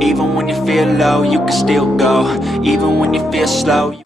Even when you feel low, you can still go. Even when you feel slow,